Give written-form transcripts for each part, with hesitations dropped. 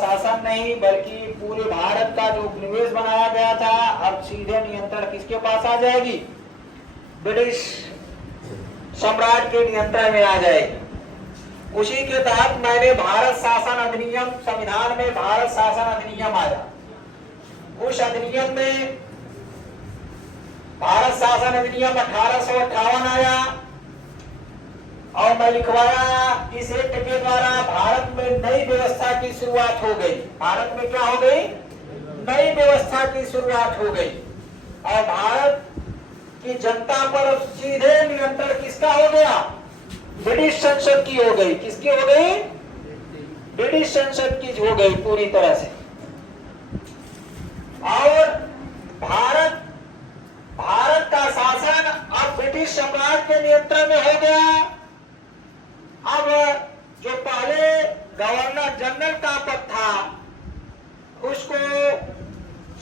शासन नहीं बल्कि पूरे भारत का जो उपनिवेश बनाया गया था, अब सीधे नियंत्रण किसके पास आ जाएगी? ब्रिटिश सम्राट के नियंत्रण में आ जाएगी। उसी के तहत मैंने भारत शासन अधिनियम, संविधान में भारत शासन अधिनियम आया। उस अधिनियम में भारत शासन अधिनियम 1858 आया और मैं लिखवाया, इस एक्ट के द्वारा भारत में नई व्यवस्था की शुरुआत हो गई। भारत में क्या हो गई? नई व्यवस्था की शुरुआत हो गई और भारत की जनता पर सीधे नियंत्रण किसका हो गया? ब्रिटिश संसद की हो गई। किसकी हो गई? ब्रिटिश संसद की हो गई पूरी तरह से। और भारत का शासन अब ब्रिटिश सम्राट के नियंत्रण में हो गया। अब जो पहले गवर्नर जनरल का पद था उसको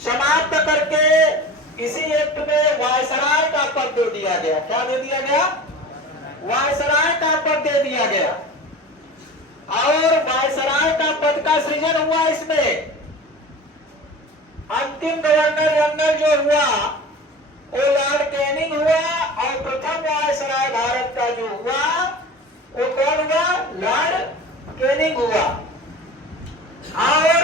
समाप्त करके इसी एक्ट में वायसराय का पद दे दिया गया। क्या दे दिया गया? वायसराय का पद दे दिया गया। और वायसराय का पद का सृजन हुआ। इसमें अंतिम गवर्नर जनरल जो हुआ वो लॉर्ड कैनिंग हुआ और प्रथम वायसराय भारत का जो हुआ वो कौन हुआ? लॉर्ड कैनिंग हुआ। और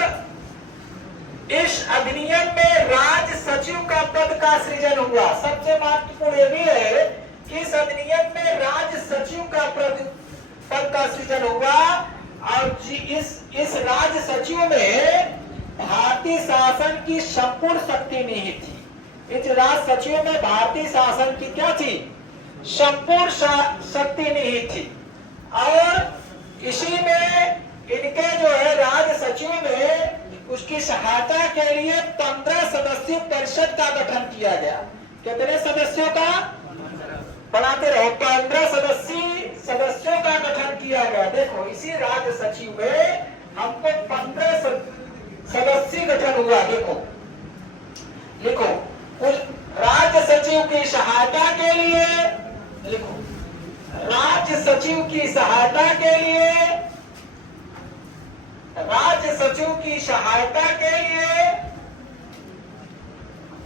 इस अधिनियम में राज सचिव का पद का सृजन हुआ। सबसे महत्वपूर्ण यह भी है कि इस अधिनियम में राज सचिव का पद का सृजन हुआ और इस राज सचिव में भारतीय शासन की संपूर्ण शक्ति निहित थी। इस राज सचिव में भारतीय शासन की क्या थी? संपूर्ण शक्ति निहित थी। और इसी में इनके जो है राज सचिव में उसकी सहायता के लिए 15 सदस्यीय परिषद का गठन किया गया। कितने सदस्यों का? पढ़ाते रहो। 15 सदस्यों का गठन किया गया। देखो इसी राज सचिव में हमको 15 सदस्यीय गठन हुआ। देखो लिखो, उस राज्य सचिव की सहायता के लिए, लिखो राज्य सचिव की सहायता के लिए, राज्य सचिव की सहायता के लिए,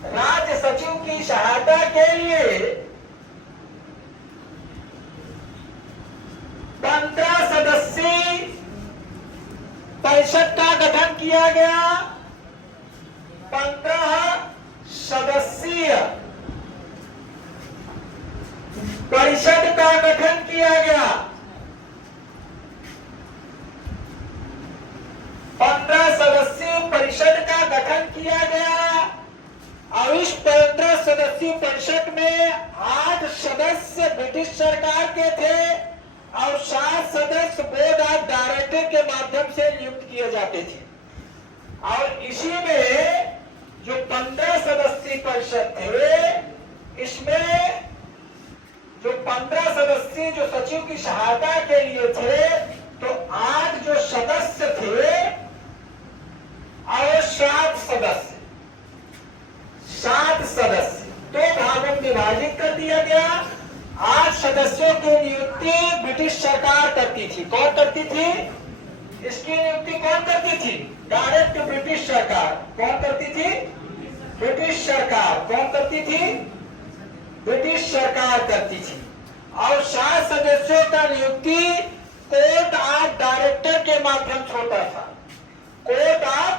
राज्य सचिव की सहायता के लिए 15 सदस्यीय परिषद का गठन किया गया। 15 सदस्यीय परिषद का गठन किया गया। 15 सदस्यीय परिषद का गठन किया गया और इस 15 सदस्यीय परिषद में 8 सदस्य ब्रिटिश सरकार के थे और 7 सदस्य बोर्ड ऑफ डायरेक्टर के माध्यम से नियुक्त किए जाते थे। और इसी में जो 15 सदस्यीय परिषद थे, इसमें जो 15 सदस्य जो सचिव की सहायता के लिए थे, तो 8 जो सदस्य थे और 7 सदस्य 2 भागों में विभाजित कर दिया गया। 8 सदस्यों की नियुक्ति ब्रिटिश सरकार करती थी। कौन करती थी? इसकी नियुक्ति कौन करती थी? डायरेक्ट ब्रिटिश सरकार। कौन करती थी? ब्रिटिश सरकार। कौन करती थी? ब्रिटिश सरकार करती थी। और 7 सदस्यों का नियुक्ति कोर्ट ऑफ डायरेक्टर के माध्यम से होता था। कोर्ट ऑफ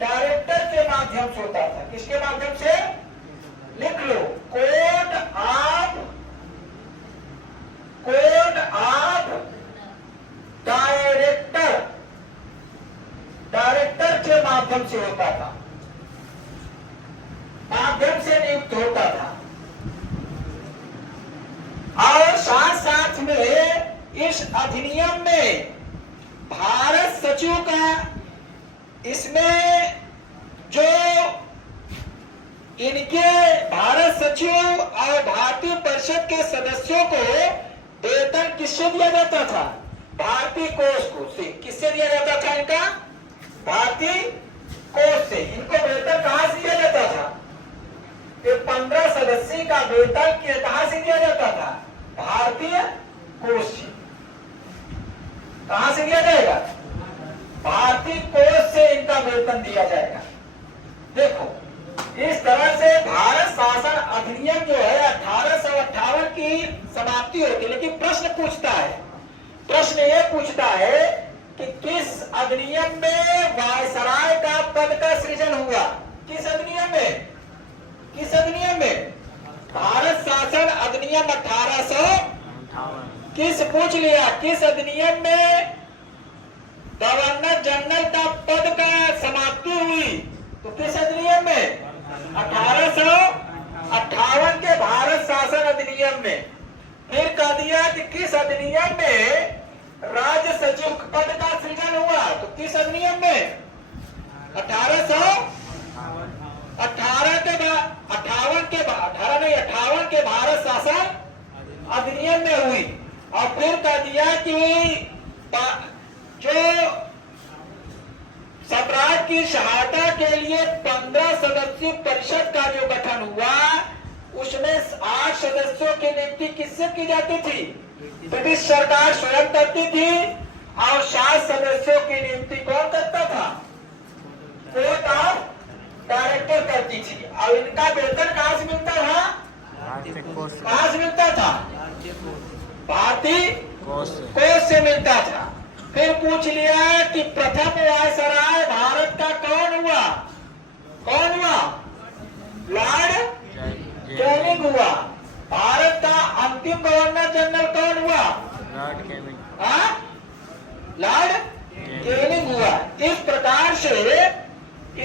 डायरेक्टर के माध्यम से होता था। किसके माध्यम से? लिख लो, कोर्ट ऑफ डायरेक्टर के माध्यम से होता था, माध्यम से नियुक्त होता था। और साथ साथ में इस अधिनियम में भारत सचिव का, इसमें जो इनके भारत सचिव और भारतीय परिषद के सदस्यों को वेतन किससे दिया जाता था? भारतीय कोष को से। किससे दिया जाता था? इनका भारतीय कोष से। इनको वेतन कहां से दिया जाता था? 15 सदस्य का वेतन कहां से दिया जाता था? भारतीय कोष से। कहां से दिया जाएगा? भारतीय कोष शासन दिया जाएगा। देखो इस तरह से भारत शासन अधिनियम जो है 1858 की समाप्ति होती है। लेकिन प्रश्न पूछता है, प्रश्न ये पूछता है कि किस अधिनियम में वायसराय का पद का सृजन हुआ? किस अधिनियम में? किस अधिनियम में? भारत शासन अधिनियम 1800 किस पूछ लिया, किस अधिनियम में गवर्नर जनरल का पद का समाप्ति हुई? तो किस अधिनियम में? 1858 के भारत शासन अधिनियम में। फिर कह दिया कि किस अधिनियम में राज्य सचिव पद का सृजन हुआ? तो किस अधिनियम में? 58 के भारत शासन अधिनियम में हुई। और फिर कह दिया कि जो सम्राट की सहायता के लिए 15 सदस्यीय परिषद का जो गठन हुआ उसमें 8 सदस्यों की नियुक्ति किससे की जाती थी? ब्रिटिश सरकार स्वयं करती थी। और 7 सदस्यों की नियुक्ति कौन करता था? कोर्ट ऑफ डायरेक्टर करती थी। और इनका वेतन कहां से मिलता था? कहां से मिलता था? भारतीय कोष से मिलता था। फिर पूछ लिया कि प्रथम वायसराय भारत का कौन हुआ? कौन हुआ? लॉर्ड कैनिंग हुआ। भारत का अंतिम गवर्नर जनरल कौन हुआ? लॉर्ड कैनिंग हुआ। इस प्रकार से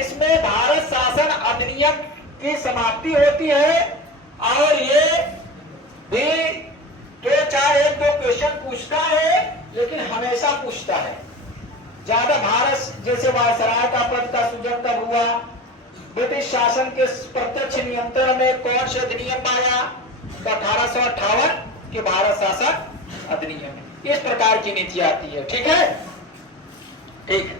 इसमें भारत शासन अधिनियम की समाप्ति होती है। और ये भी 2-4-1-2 क्वेश्चन पूछता है, लेकिन हमेशा पूछता है। ज्यादा भारत जैसे वायसराय का पद का सृजन कब हुआ? ब्रिटिश शासन के प्रत्यक्ष नियंत्रण में कौन से अधिनियम आया? तो 1858 के भारत शासन अधिनियम। इस प्रकार की नीति आती है। ठीक है, ठीक है।